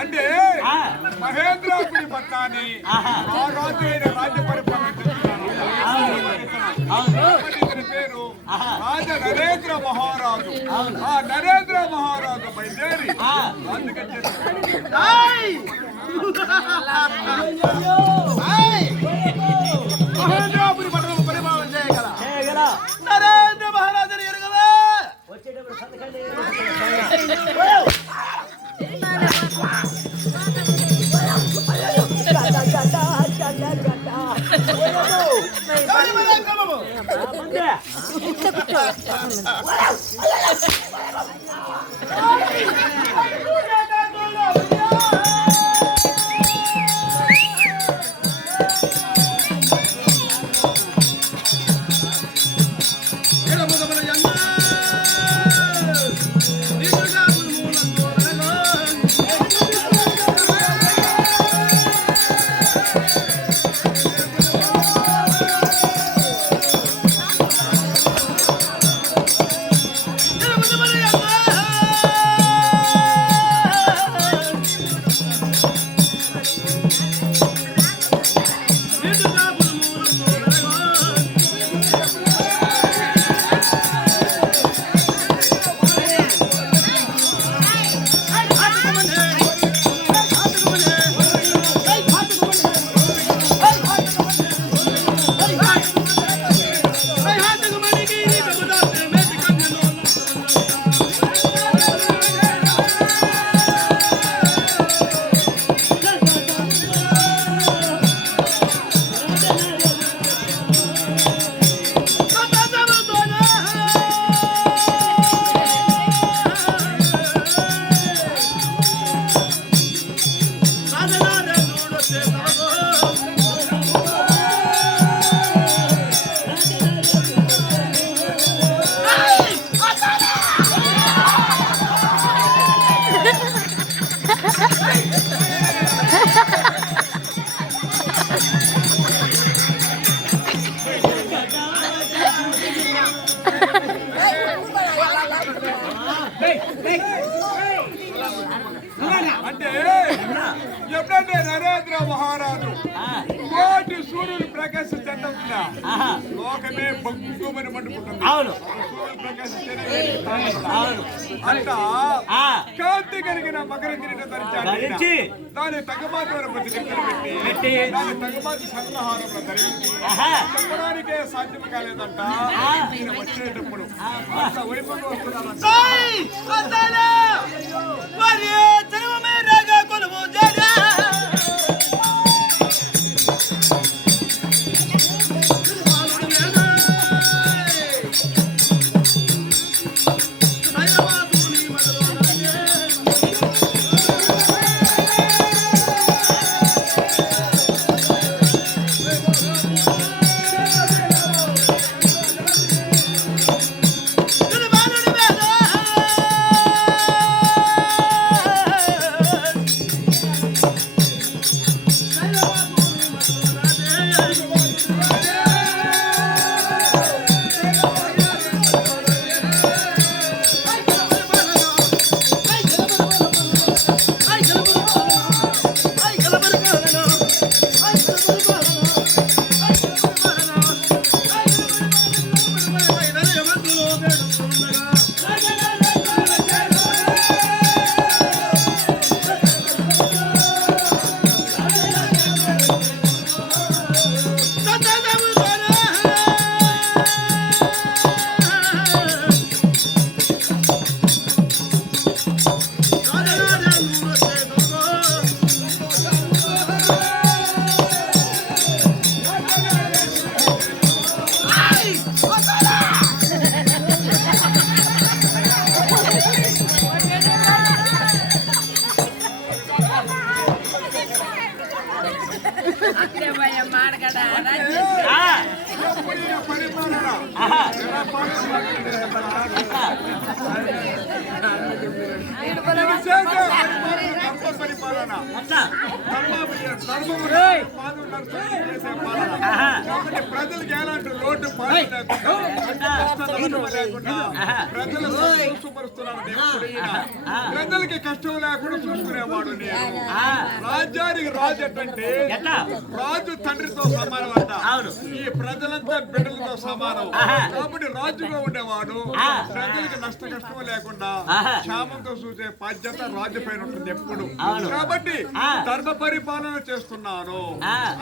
అంటే మహేంద్రాపురి పట్టాన్ని రాజ్య పరిపాలన పేరు రాజ నరేంద్ర మహారాజు. ఆ నరేంద్ర మహారాజు బయలుదేరి మహేంద్రాపురి పట్టణం పరిపాలన చేయగల నరేంద్ర మహారాజుని ఎరుగవా అంటే ఎప్పుడంటే నరేంద్ర మహారాజు కోటి సూర్యులు ప్రకాశించడం కన్నా లోకమే బొగ్గుమని మండుకుంటుంది. అవును అవును అంట కాంతి కలిగిన మకర కిరీటం ధరించి దాని తగ్గమాత పెట్టి దాని తగ్గమాత సన్నహారంలో ధరించి చెప్పడానికే సాధ్యం కాలేదంట. ఈయన వచ్చేటప్పుడు అంత వైభవంగా వస్తున్నామంట. ప్రజలకు ఎలాంటి లోటు లేకుండా ప్రజలు చూపరుస్తున్నాను. ప్రజలకి కష్టం లేకుండా చూసుకునేవాడు నేను. రాజ్యానికి రాజు అంటే రాజు తండ్రితో సమానం అంట. ఈ ప్రజలంతా బిడ్డలతో సమానం కాబట్టి రాజుగా ఉండేవాడు ప్రజలకి నష్ట కష్టం లేకుండా క్షేమంతో చూసే బాధ్యత రాజు పైన ఉంటుంది ఎప్పుడు. కాబట్టి ధర్మ పరిపాలన చేస్తున్నాను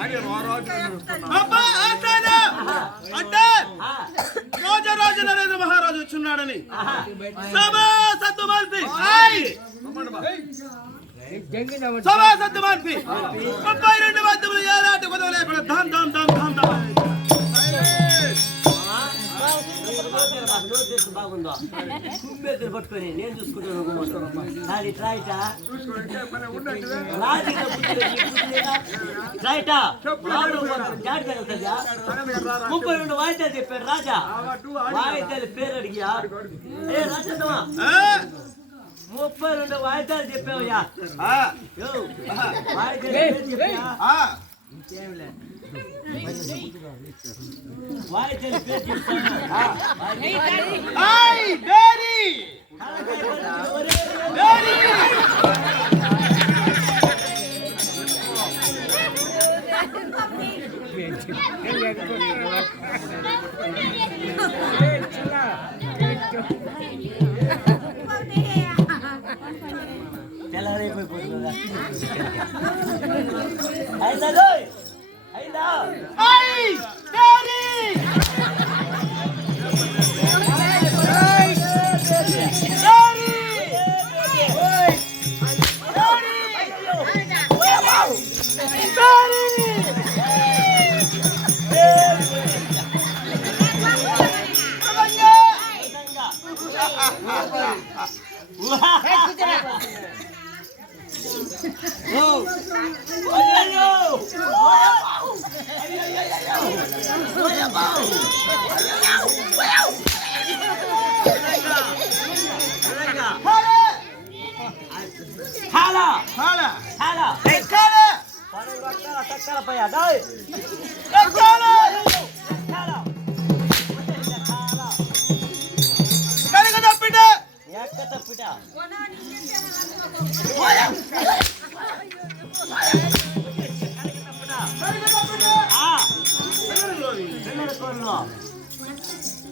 అని రాజు అంటే రాజరాజు నరేంద్ర మహారాజు వచ్చున్నాడని సభా సత్తు మార్పి 32 మధ్యములు ఏలాంటి గొడవ లేకుండా ధామ్ ధామ్ ధామ్ ధామ్ ధామ్ బాగుందో కుంబెత్తులు పట్టుకొని నేను చూసుకుంటాను. నాది ట్రైటా ట్రైటా 32 వాయిద్యాలు చెప్పాడు రాజా. వాయిద్యాలు పేరు అడిగా ఏ రాజమ్మా 32 వాయిద్యాలు చెప్పావయ్యా. ఇంకేం లేదు వాయిద్యాలు పేరు చెప్తాను. తెల్లరైపోయిపోతుంది కదా. అయినా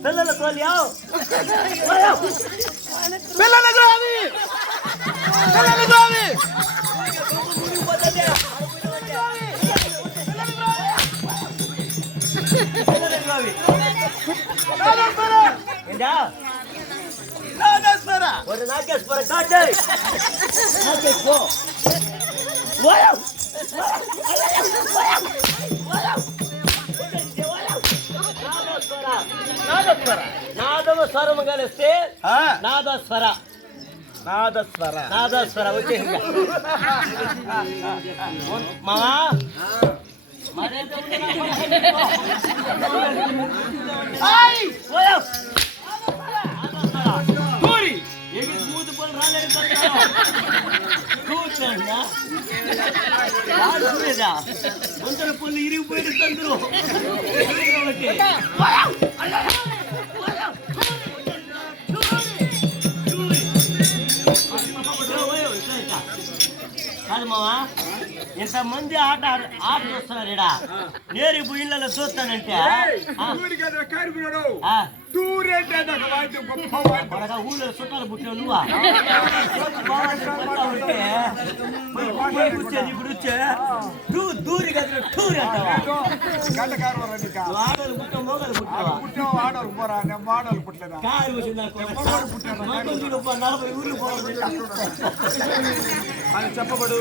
పిల్లల తోలియావు పిల్లల గోవి పిల్లల గోవి నాగేశ్వర కాటే నాగేశ్వర నాదవ స్వరం కలిస్తే నాదస్వర నాదస్వర నాదస్వర వచ్చేసింది మామా మూడు పనులు రాలేదు ముందర పనులు ఇరిగిపోయిన తండ్రు కాదు మావా ఇంతమంది ఆట చూస్తున్నారు ఇడా నేరు ఇప్పుడు ఇళ్ళలో చూస్తానంటే ఊళ్ళో చుట్టాలు పుట్టావు నువ్వా కూర్చొని ఇప్పుడు వచ్చే దూరి కదా టూరి అంటావా ఆడలు పుట్టావు మొగలు పుట్టావా కారు వచ్చింది చూడు 40 ఊర్లు పోవాలి చెప్పబడు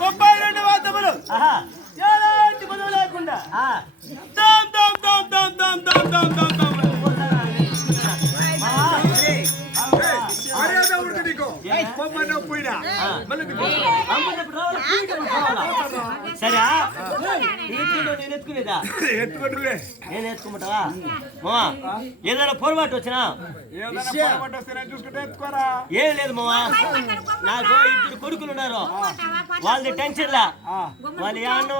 32 వాద్యములు ఎలాంటి పదవి లేకుండా దమ్ దమ్ దమ్ దమ్ దమ్ దమ్ దమ్ దమ్ దమ్ సరే నేను ఎత్తుకునేదా నేను ఎత్తుకుంటావా ఏదైనా పొరపాటు వచ్చినా ఏం లేదు మామా నాకు 2 కొడుకులు ఉన్నారు వాళ్ళది టెన్షన్ లా వాళ్ళు ఏమన్నా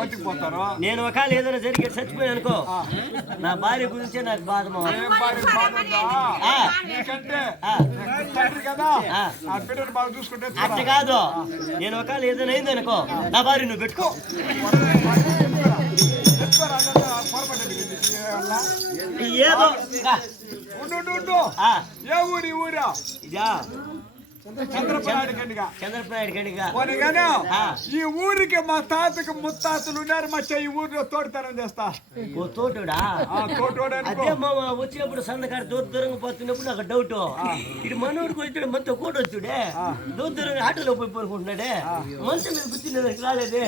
పట్టుకుపోతారు నేను ఒకవేళ ఏదైనా జరిగి చచ్చిపోయాను అనుకో నా భార్య గురించే నాకు బాధ అట్ట కాదు నేను ఒకవేళ ఏదైనా అయింది అనుకో నా భార్య నువ్వు పెట్టుకో ఏదో చంద్రప్రాయుడు గండిగా ఈ ఊరికి మా తాతకు ముత్తాతలు ఉన్నారు మా ఈ ఊరిలో తోడుతనం చేస్తా తోటోడా అదే మా వచ్చినప్పుడు సన్నకాడ దూరంగా పోతున్నప్పుడు నాకు డౌట్ ఇటు మనోడికి వచ్చాడు మనతో కూడా వచ్చాడే దూరంగా ఆటోలో పోయి పడుకుంటున్నాడే మంచి మీద కూర్చునేదానికి రాలేదే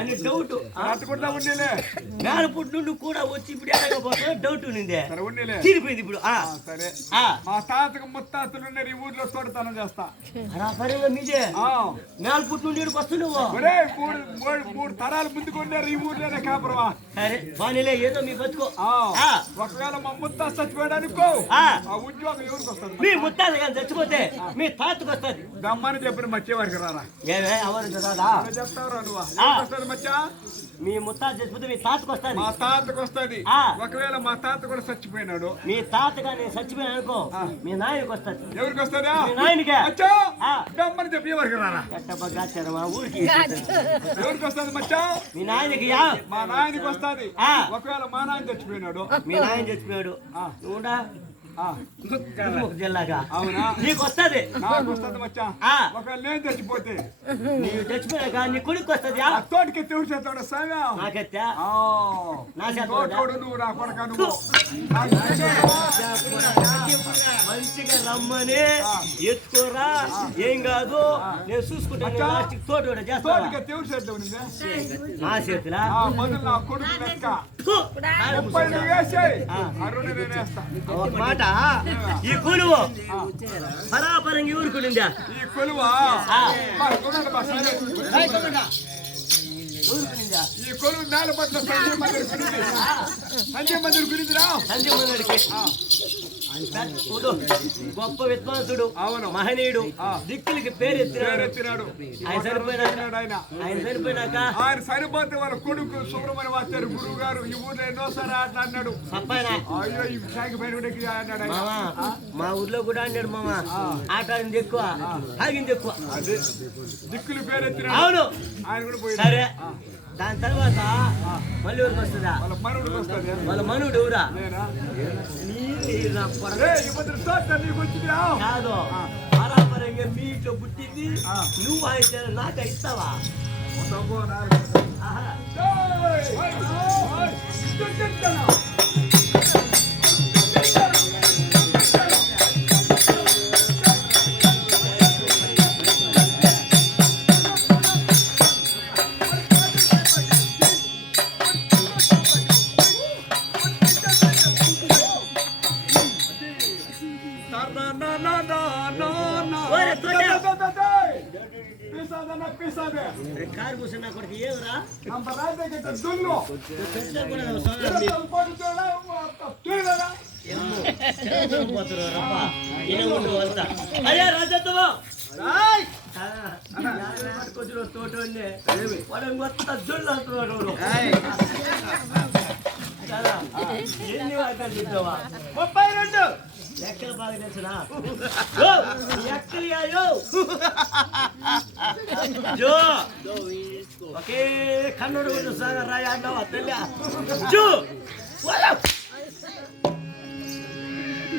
అని డౌట్ మేడ పుట్టి నుండి కూడా వచ్చి ఇప్పుడు ఏడకపోతే డౌట్ ఉండిందే తీరిపోయింది ఇప్పుడు మా తాతకు ముత్తాతలు ఉన్నారు ఈ ఊర్లో తోడుతనం చేస్తా నిజే మేల పుట్టి నుండి వస్తున్నావు 3 తరాలు ముందుకు ఉన్నారు ఈ ఊర్లోనే కాపురవా సరే బాగానే ఏదో మీ బతుకో ఒకవేళ మా ముత్త చచ్చిపోయాడనుకో ఉద్యోగం ఎవరికి వస్తుంది మీ ముత్తాలు కానీ చచ్చిపోతే మీ తాతకు వస్తుంది దమ్మని చెప్పిన మచ్చేవారికి రారా చెప్తావురా నువ్వు మచ్చా మీ ముత్తాత చచ్చిపోతే మీ తాతకు వస్తుంది మా తాతకు వస్తుంది ఒకవేళ మా తాత కూడా చచ్చిపోయినాడు మీ తాత కానీ చచ్చిపోయినా అనుకో మీ నాయనకి వస్తుంది ఎవరికి వస్తుందా మీ నాయనకే దమ్మని చెప్పి ఎవరికి రారా మా ఊరికి ఎవరికి వస్తుంది మచ్చా మీ నాయనకి మా నాయనకి వస్తుంది ఒకవేళ మా నాయన చచ్చిపోయినాడు మీ నాయన చచ్చిపోయాడు నువ్వుడా జిల్లాగా అవునా నీకు వస్తుంది నాకు వస్తుంది మచ్చా ఒకవేళ నేను చచ్చిపోతే నీవు చచ్చిపోయాక నీ కొడుకు వస్తుంది తోటికి ఎవరు చేస్తాడు సాగా నాకెత్తా నా తోడు నువ్వు నా కొడక నువ్వు మంచిగా రమ్మని ఎత్తుకోరా ఏం కాదు నేను చూసుకుంటాను తోట చేస్తాను నా చేతులా నా కొడుకు లెక్క 30 వేసాయి 60 నేను వేస్తా ఒక మాట ఈ కొలువు పరాపరంగా ఊరుకునిందా ఈ కొలువా ఈ కొలువు నేల పట్ల సంజయ్ మందిర్ గురించి రా సంజయ్ మందిరికి గొప్ప విద్వాంసుడు అవును మహనీయుడు దిక్కులకి పేరెత్తినాడు ఆయన చనిపోయినాక ఆయన చనిపోతే వాళ్ళ కొడుకు సుబ్రహ్మణ్య వాచారు గురువు గారు ఈ ఊర్లో ఎన్నోసారి ఆటలు అన్నాడు అయ్యో ఈ విశాఖ పైన అన్నాడు మా ఊర్లో కూడా అన్నాడు మామ ఆట ఆడింది ఎక్కువ ఆగింది ఎక్కువ దిక్కులు పేరెత్తినాడు అవును ఆయన కూడా పోయి సరే దాని తర్వాత మళ్ళీ ఊరికి వస్తుందా వాళ్ళ మనవుడికి వస్తుంది వాళ్ళ మనుడు ఊరా నేనా నీళ్ళ పొరగ ఈ మధ్య డాక్టర్ నీకు వచ్చిందా కాదు పరాపరంగా మీ ఇంట్లో పుట్టింది నువ్వు అయితే నాకు ఇస్తావా ఆహా. కారు కూర్చున్నా కొడుకు ఏమరా అదే రాజత్వం తోట వాడు మొత్తం జొల్లు అంటున్నాడు ఎన్ని వాయిదాలు చెప్పావా 32 లెక్కలు బాగా తెలుసునా ఎక్కలియో జో ఒకే కన్నుడు సాగ రాయ అన్నావా తెల్ల జో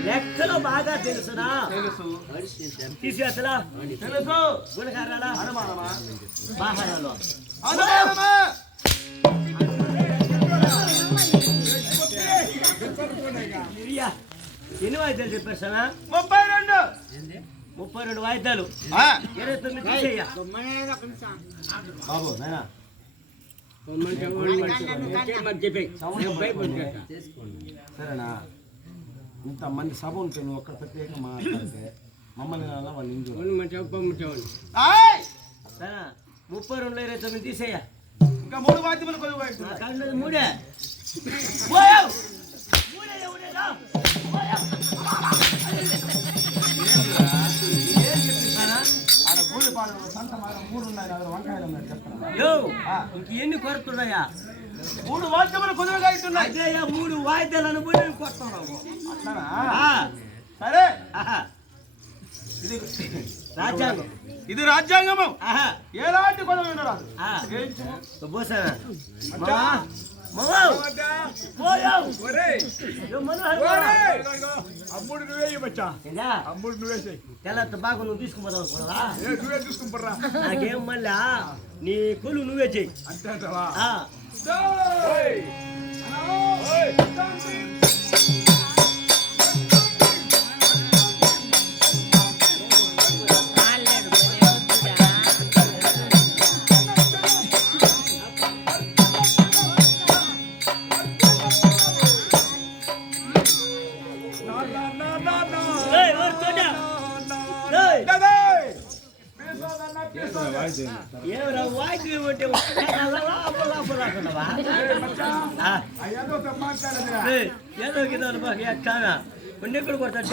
లెక్కలు బాగా తెలుసునా తీసేసలా తెలుసు గుణకారాలా బాహారాలు ఎన్ని వాయిద్యాలు చెప్పేస్తానా 32 వాయిద్యాలు 29 తీసేయ్యా బాబు నాయనా సరేనా ఇంతమంది సభ ఉంటే నువ్వు ఒక్కడ ప్రత్యేక మాట్లాడితే మమ్మల్ని వాళ్ళు ఇంజు సరేనా 32లో 29 తీసేయ్యా ఇంకా 3 వాద్యములు కొద్దిగా మూడే ఇంకెన్ని కొడుతున్నాయా 3 వాద్యములు కొద్దిగా ఇస్తున్నాయి అదే 3 వాయిద్యాలు అనుభవం కొడుతున్నావు సరే ఇది రాజ్యాంగం ఇది రాజ్యాంగము ఎలాంటి కొద్దిగా వినరాదు అమ్ముడు నువ్వే ఇవ్వచ్చా అమ్ముడు నువ్వే తెల్ల బాగా నువ్వు తీసుకుపోదాం అనుకున్నావా నువ్వే తీసుకుని నాకేం మళ్ళా నీ కొలు నువ్వే చెయ్యి అంతేంటవా ఏమరా వాయిద్యం అంటే ఏదో కింద బాగా ఎక్కానా ఎక్కడ కొడతాడు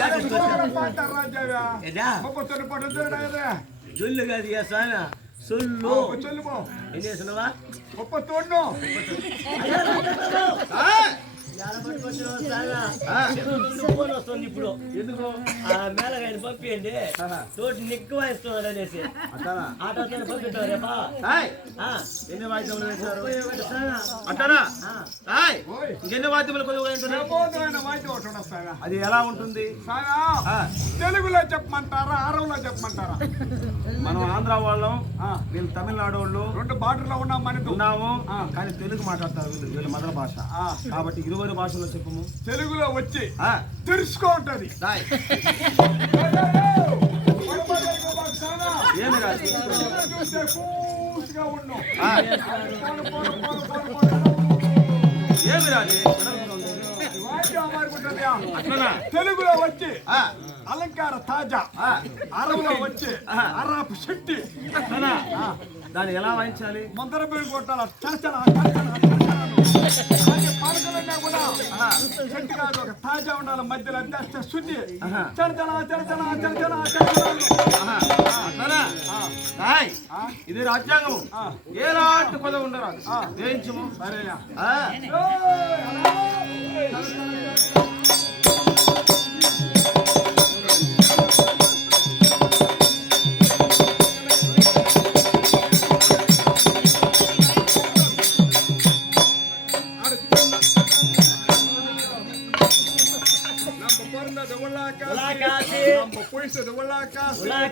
జొల్లు కాదు సానా సొల్లు ఏం చేస్తున్నావా గొప్ప తోడు ఫోన్ వస్తుంది ఇప్పుడు ఎందుకు మేళగాయని పంపియండి తోటి నిక్కు వాయిస్తున్నాడు అనేసి ఆటో పంపిస్తావు రేపా ఎన్ని వాద్యములు అంటారా ఇంకెన్ని వాద్యములు అది ఎలా ఉంటుంది తెలుగులో చెప్పమంటారా ఆరంలో చెప్పమంటారా మనం ఆంధ్ర వాళ్ళం వీళ్ళు తమిళనాడు వాళ్ళు 2 బార్డర్లో ఉన్నాము కానీ తెలుగు మాట్లాడతారు వీళ్ళు మదర్ భాష కాబట్టి 20 భాషలో చెప్పము తెలుగులో వచ్చి తెలుసుకో ఉంటది ఏమి రాదు ఏమి రాదు తెలుగులో వచ్చి అలంకార తాజా అరవలో వచ్చి అరాపు శెట్టి దాన్ని ఎలా వాయించాలి ముందర పేరు కొట్టాల చరచన కూడా చెట్టు కాదు ఒక తాజా ఉండాలి మధ్యలో అంతే శుద్ధి చరచన చరచన చరచన ఇది రాజ్యాంగం ఏలాంటి పదం ఉండరాదు జయించము సరేనా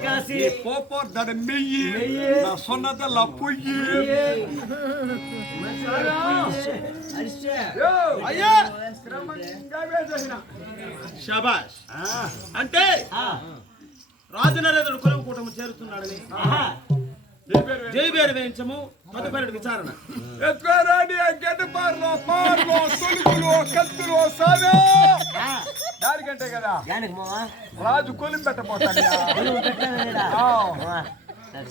కాసి పోపోర్ దడ మెయ్యి నా సొన్నదల్ల పొయ్యి అయ్యా శబాష్ అంటే రాజనరేంద్రుడు కొలువు కూటమి చేరుతున్నాడని జైబేరు వేయించము తదుపరి విచారణ ఎత్తుకోరాడి గడ్డ పార్లో తొలుగులు కత్తులు సావే దానికంటే కదా దానికి మావా రాజు కొలిం పెట్టబోతాడు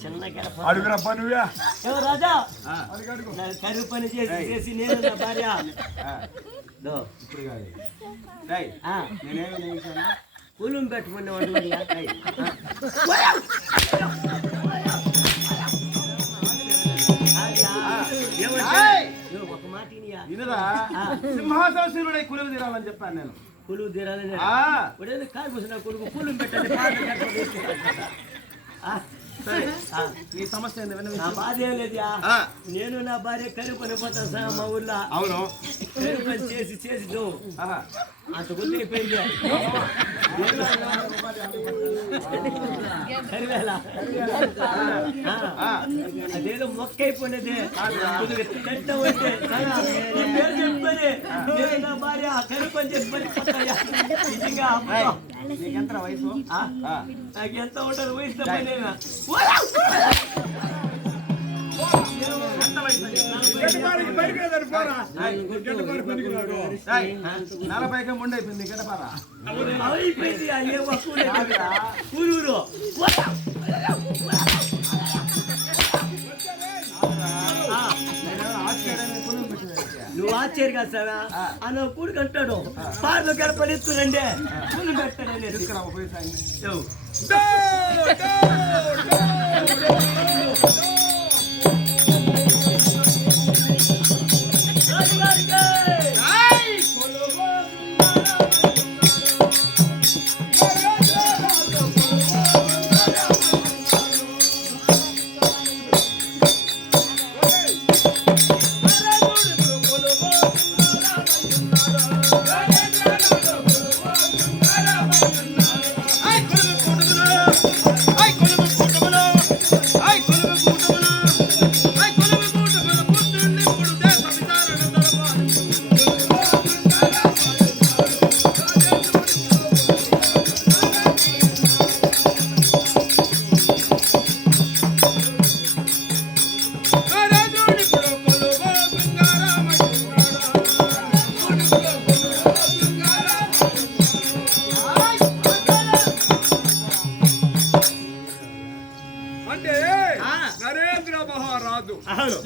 చిన్న అడుగురా పనువే రాజా కరువు పని చేసి చేసి నేను నా భార్య కులం పెట్టుకునే వాళ్ళు ఒక మాట ఇదిరా సింహాసనశీలుడై కొలువు తీరాలని చెప్పాను నేను కులువు తీరాలని కాదు కూర్చున్న కొడుకు కులం పెట్టండి సరే నీ సమస్య నా బాధ ఏం లేదా నేను నా భార్య కరువు పని పోతాను సార్ మా ఊర్లో అవును కరువు పని చేసి చేసి అంత గుర్తు అయిపోయింది అదేదో మొక్క అయిపోయినది చెట్ట ఉంటే చెప్పని నేను నా భార్య కరువు పని చేసి పడిపోతాయా నీకెంత వయసు నాకు ఎంత ఉంటుంది వయసు పని నలభైకి ముందు అయిపోయింది గడపారా అయిపోయింది ఊరూరు నువ్వు ఆశ్చర్య కదా సార్ అన్న కూడికి అంటాడు పార్లు గడపడి ఎత్తురండి కూలి పెట్టాడని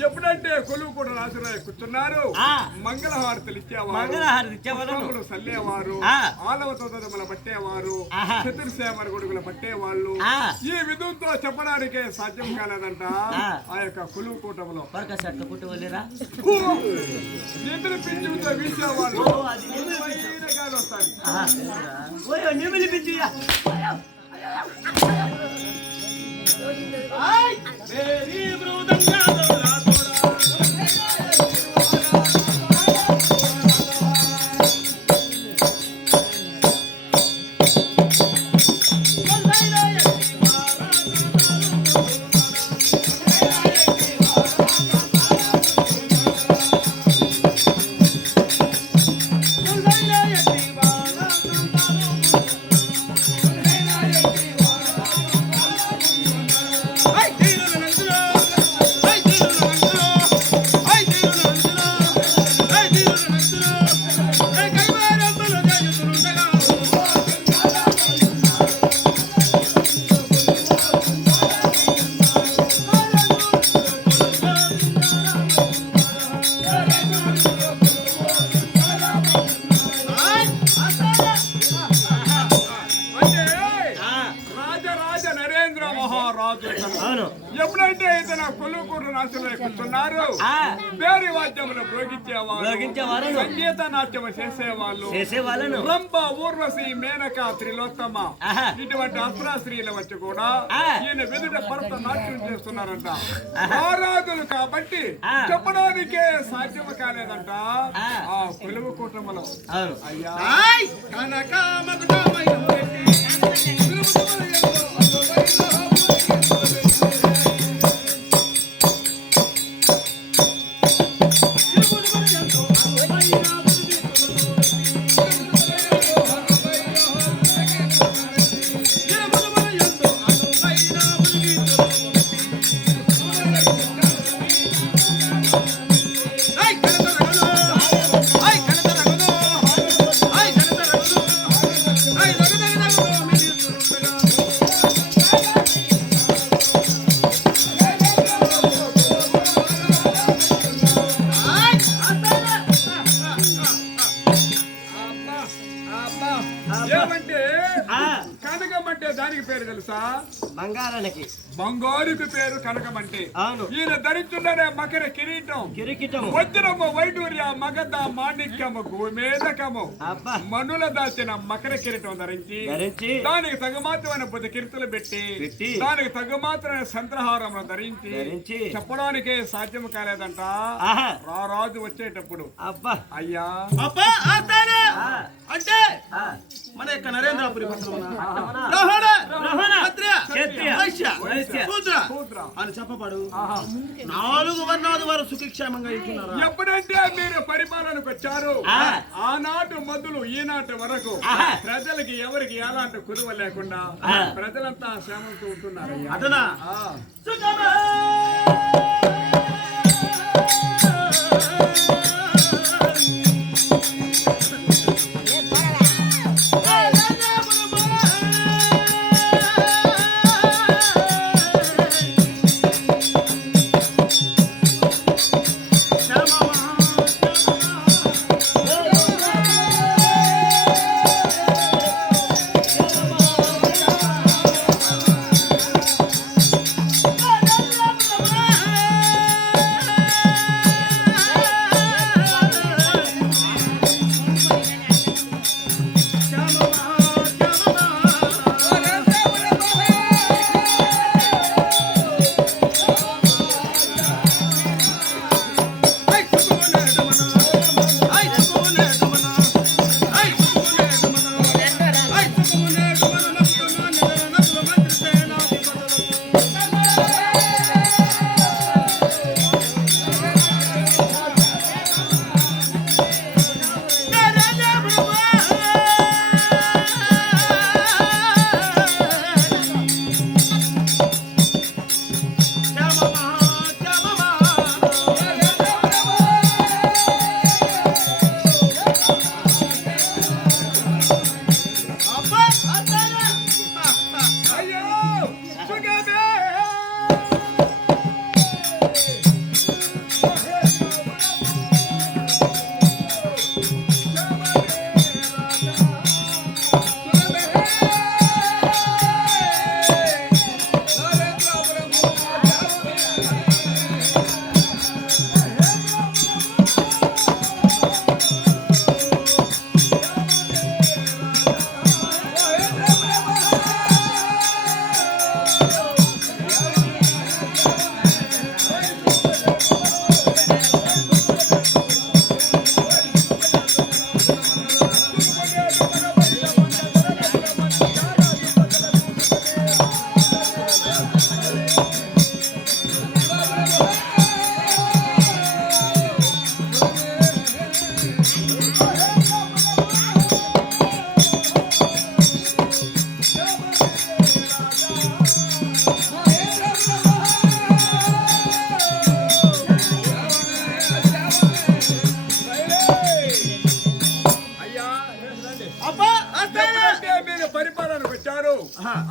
ఎప్పుడంటే కొలువు కూడా రాజురాయ కూర్చున్నారు మంగళహారతులు ఇచ్చేవారు సల్లేవారు ఆలవతోదముల పట్టేవారు చతుర్సేమర గొడుగుల పట్టేవాళ్ళు ఈ విధంతో చెప్పడానికే సాధ్యం కాలేదంట ఆ యొక్క కొలువు కూటములో నిధులు పింఛుతో వీసేవాళ్ళు గాలి వస్తాయి ఎప్పుడైతే ఇతను కొలువుకూరు నాశనం కూర్చున్నారు వేరే వాద్యములు ప్రోగించేవారు సంగీత నాట్యం చేసేవాళ్ళు రంభ ఊర్వశి మేనక త్రిలోత్తమ ఇటువంటి అప్సరాస్త్రీల వచ్చి కూడా ఈయన వెదుట భర్త నాట్యం చేస్తున్నారంట ఆరాధులు కాబట్టి చెప్పడానికే సాధ్యం కాలేదంట ఆ కొలువు కూటములో అయ్యా ఏమంటే కనకమంటే దానికి పేరు తెలుసా? బంగారానికి బంగారుకు పేరు కనకమంటే. అవును. ఈయన ధరించున్నదే మకర కిరీటం, కిరీటము, వజ్రము, వైడూర్య, మగధ, మాణిక్యము, గోమేదకము, అబ్బా, మనుల దాచిన మకర కిరీటం ధరించి దానికి తగుమాత్రమైన బుద్ధ కిరీటలు పెట్టి దానికి తగుమాత్రమైన సంత్రహారమును ధరించి చెప్పడానికే సాధ్యం కాలేదంట రాజు వచ్చేటప్పుడు. అబ్బా అయ్యా అబ్బా అంటే మన యొక్క నరేంద్రపురి అని చెప్పబడు 4 వర్ణాల వారు సుఖక్షేమంగా ఇస్తున్నారు. ఎప్పుడంటే మీరు పరిపాలనకు వచ్చారు ఆనాటి మొదలు ఈనాటి వరకు ప్రజలకి ఎవరికి ఎలాంటి కురువ లేకుండా ప్రజలంతా క్షేమంతో ఉంటున్నారు. అదనా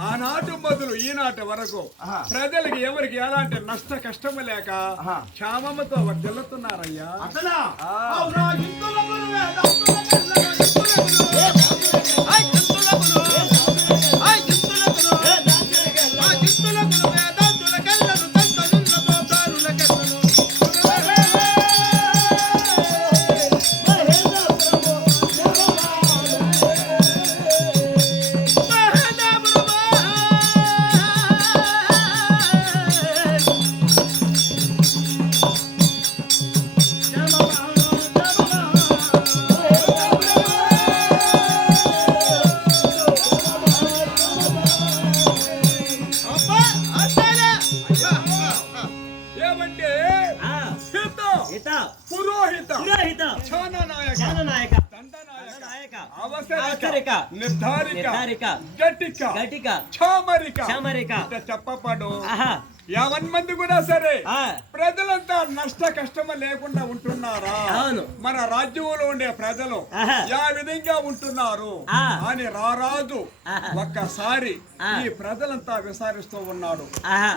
ఆనాటి మొదలు ఈనాటి వరకు ప్రజలకి ఎవరికి ఎలాంటి నష్ట కష్టము లేక క్షేమముతో వర్ధిల్లుతున్నారయ్యా. అవసరిక నిర్ధారిక గటిక చామరిక చెప్పపడు యావన్ మంది కూడా సరే ప్రజలంతా నష్ట కష్టము లేకుండా ఉంటున్నారా? మన రాజ్యంలో ఉండే ప్రజలు యా విధంగా ఉంటున్నారు అని రారాజు ఒక్కసారి ఈ ప్రజలంతా విచారిస్తూ ఉన్నాడు.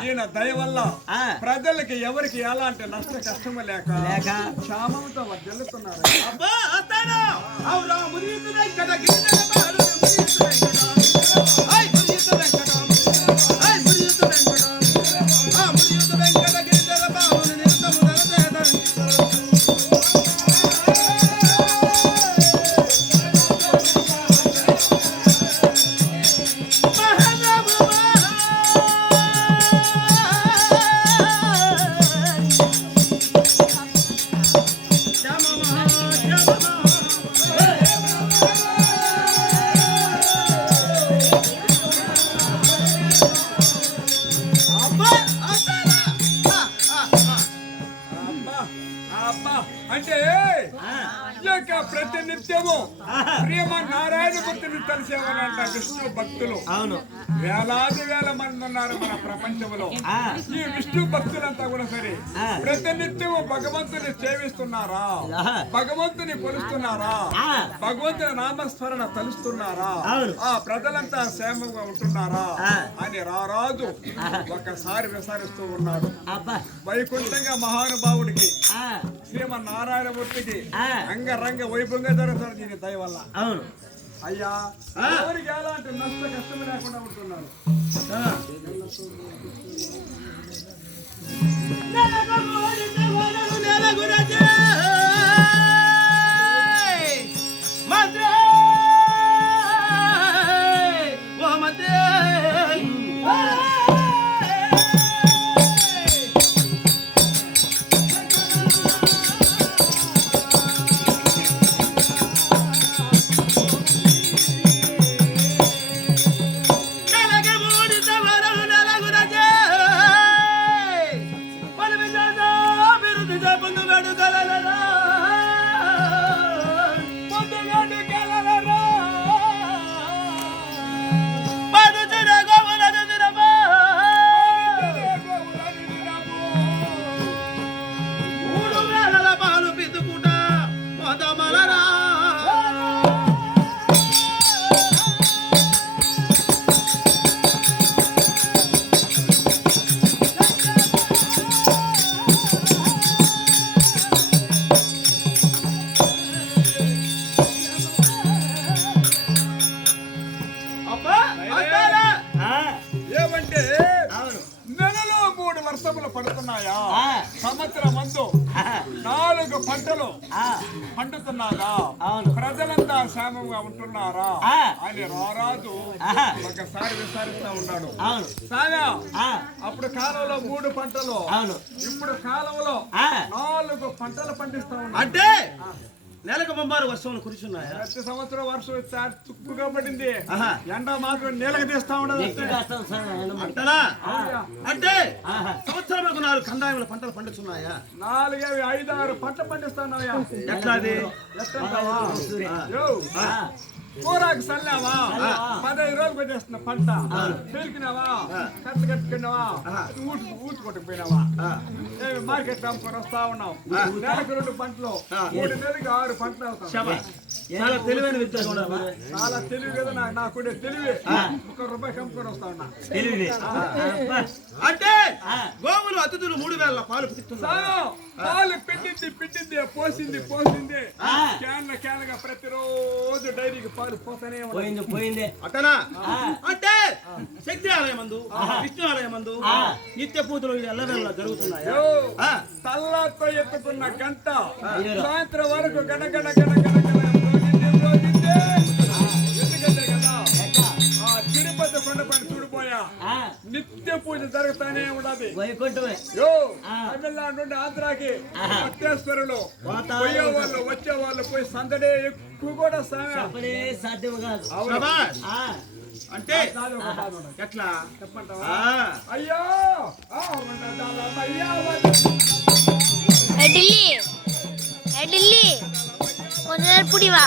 ఈయన దయ వల్ల ప్రజలకి ఎవరికి ఎలాంటి నష్ట కష్టము లేక క్షేమంతో వర్ధిల్లుతున్నారు. అంటే ప్రతి నిత్యము ప్రేమ నారాయణ భక్తులు తెలిసేవాళ్ళంట విష్ణు భక్తులు. వేలాది వేల మంది ఉన్నారు మన ప్రపంచంలో. ఈ విష్ణు భక్తులంతా కూడా సరే ప్రతి నిత్యము భగవంతుని సేవిస్తున్నారా, భగవంతుని కొలుస్తున్నారా, భగవంతుని నామస్మరణ తలుస్తున్నారా, ఆ ప్రజలంతా క్షేమంగా ఉంటున్నారా అని రారాజు ఒకసారి విచారిస్తూ ఉన్నాడు. వైకుంఠంగా మహానుభావుడికి శ్రీమన్నారాయణమూర్తికి అంగరంగ వైభవంగా జరుగుతారు దీని దయ వల్ల. అవును అయ్యా, ఎవరికి ఎలాంటి నష్ట కష్టం లేకుండా ఉంటున్నారు. పడుతున్నాయా? సంవత్సరం ముందు 4 పంటలు పండుతున్నారా? ప్రజలంతా క్షేమంగా ఉంటున్నారా అని రారాజు ఒకసారి విచారిస్తా ఉన్నాడు. అప్పుడు కాలంలో 3 పంటలు, ఇప్పుడు కాలంలో 4 పంటలు పండిస్తా ఉన్నారు. అంటే నెలకు బంబారు వర్షం కురుచున్నాయా? ప్రతి సంవత్సరం వర్షం చుక్కుగా పడింది. ఎండ మాత్రం నెలకు తీస్తా ఉండదు. అంటే సంవత్సరం 4 కందాయముల పంటలు పండుతున్నాయా? 4, 5, 6 పంటలు పండిస్తున్నాయా? ఎట్లాది? కూరాకు చల్లావా 15 రోజులు పెట్టేస్తున్నా పంట. పెరిగినావా, కట్ట కట్టుకున్నావా, ఊచుకొట్టుకుపోయినావా, మార్కెట్ అమ్ముకొని వస్తా ఉన్నావు. నెలకు 2 పంటలు, 3 నెలలకు 6 పంటలు అవుతాయి. చాలా తెలివైన విద్య, చాలా తెలివి కదా నాకు తెలివి. 1 రూపాయి అమ్ముకొని వస్తా ఉన్నా. అంటే గోవులు అతిథులు 3000 పాలు పితుకుతున్నారు. పాలు పిండింది పోసింది క్యాన్గా ప్రతిరోజు డైరీకి పాలు పోతానే పోయింది. అతనా అంటే శక్తి ఆలయమందు, విష్ణు ఆలయమందు నిత్య పూజలు ఎల్లవేళ జరుగుతున్నాయి. తల్లతో ఎత్తుకున్న గంట సాయంత్రం వరకు గణగణ ఎందుకంటే కదా తిరుపతి కొండపైన చూడిపోయా నిత్య పూజ జరుగుతానే ఉండదు. తమిళనాడు నుండి ఆంధ్రాకి భక్తేశ్వరులు పోయేవాళ్ళు వచ్చేవాళ్ళు పోయి సందడే ఎక్కువ కూడా సాధ్యం కాదు. అంటే ఎట్లా చెప్పంటావా? అయ్యో ఢిల్లీ కొంచెం పుడివా